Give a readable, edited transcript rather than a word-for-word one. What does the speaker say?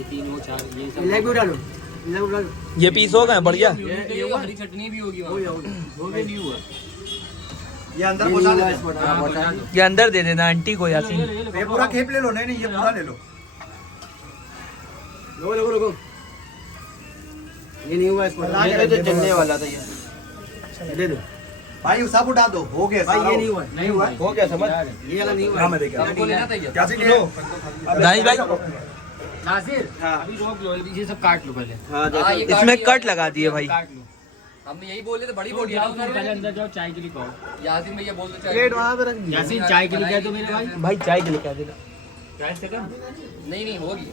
ये 3 वो 4 ये सब लेग भी डालो, लेग भी डालो। ये पीस हो गए बढ़िया। ये हरी चटनी भी होगी वहाँ पे। वो भी नहीं हुआ। ये अंदर पहुंचा दे। हाँ, पहुंचा दो। ये अंदर दे देना आंटी को यासीन। ये पूरा खेप ले लो। नहीं ये पूरा ले लो। रुको। ये नहीं हुआ इसको। ये तो जलने वाला था ये। दे दो भाई सब उठा दो। हो गया भाई, सारा। ये नहीं हुआ। नहीं हुआ। हो गया समझ। ये वाला नहीं हुआ। हाँ, मैं देख रहा हूँ। सबको लेना था ये। क्या किलो? दानिश भाई नासिर हाँ। अभी रोक लो, ये सब काट लो पहले। हाँ, हाँ, ये इसमें काट कट लगा दिए भाई। काट लो। हम यही बोले थे बड़ी बोटी जाओ तुम पहले अंदर जाओ, चाय के लिए कहो। यासीन भैया बोल दो प्लेट वहाँ पे रख दिया। यासीन चाय के लिए कह दो मेरे भाई। भाई चाय के लिए कह देना। चाय से कम नहीं होगी।